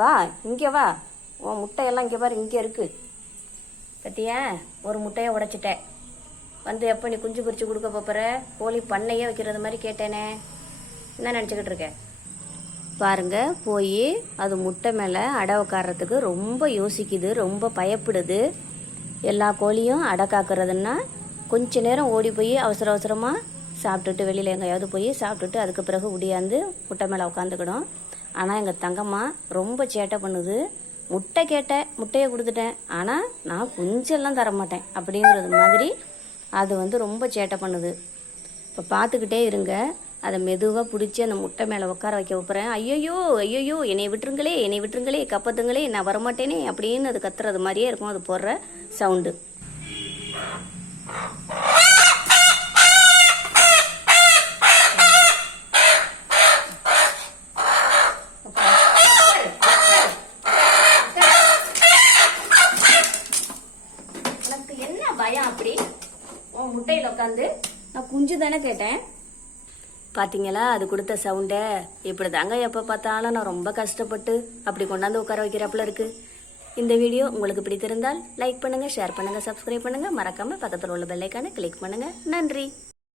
வா இங்கே வா. உன் முட்டையெல்லாம் இங்கே பாரு, இங்கே இருக்கு. பத்தியா, ஒரு முட்டையை உடைச்சிட்டேன். வந்து எப்போ நீ குஞ்சு பொரிச்சு கொடுக்க போகிற? கோழி பண்ணையே வைக்கிறது மாதிரி கேட்டேனே, என்ன நினச்சிக்கிட்டு இருக்க? பாருங்க, போய் அது முட்டை மேலே அடை உட்கார்றதுக்கு ரொம்ப யோசிக்குது, ரொம்ப பயப்படுது. எல்லா கோழியும் அடை காக்கிறதுன்னா கொஞ்ச நேரம் ஓடி போய் அவசர அவசரமாக சாப்பிட்டுட்டு வெளியில் எங்கேயாவது போய் சாப்பிட்டுட்டு அதுக்கு பிறகு உடியாந்து முட்டை மேலே உட்காந்துக்கிடும். ஆனால் எங்கள் தங்கம்மா ரொம்ப சேட்டை பண்ணுது. முட்டை கேட்டேன், முட்டையை கொடுத்துட்டேன், ஆனால் நான் குஞ்செல்லாம் தரமாட்டேன் அப்படிங்கிறது மாதிரி அது ரொம்ப சேட்டை பண்ணுது. இப்போ பார்த்துக்கிட்டே இருங்க, அதை மெதுவாக பிடிச்சி அந்த முட்டை மேலே உட்கார வைக்க வைப்பறேன். ஐயோ ஐயோ, என்னை விட்டுருங்களே, என்னை விட்டுருங்களே, கப்பத்துங்களே, நான் வரமாட்டேனே அப்படின்னு அது கத்துறது மாதிரியே இருக்கும் அது போடுற சவுண்டு. எனக்கு என்ன பயம் அப்படி? உன் முட்டையில் உட்காந்து நான் குஞ்சு தானே கேட்டேன். பார்த்தீங்களா அது கொடுத்த சவுண்டை? இப்படி தாங்க எப்போ பார்த்தாலும் நான் ரொம்ப கஷ்டப்பட்டு அப்படி கொண்டாந்து உட்கார வைக்கிறப்பல இருக்கு. இந்த வீடியோ உங்களுக்கு பிடித்திருந்தால் லைக் பண்ணுங்க, ஷேர் பண்ணுங்க, சப்ஸ்கிரைப் பண்ணுங்க, மறக்காம பக்கத்தில் உள்ள பெல் ஐக்கானை கிளிக் பண்ணுங்க. நன்றி.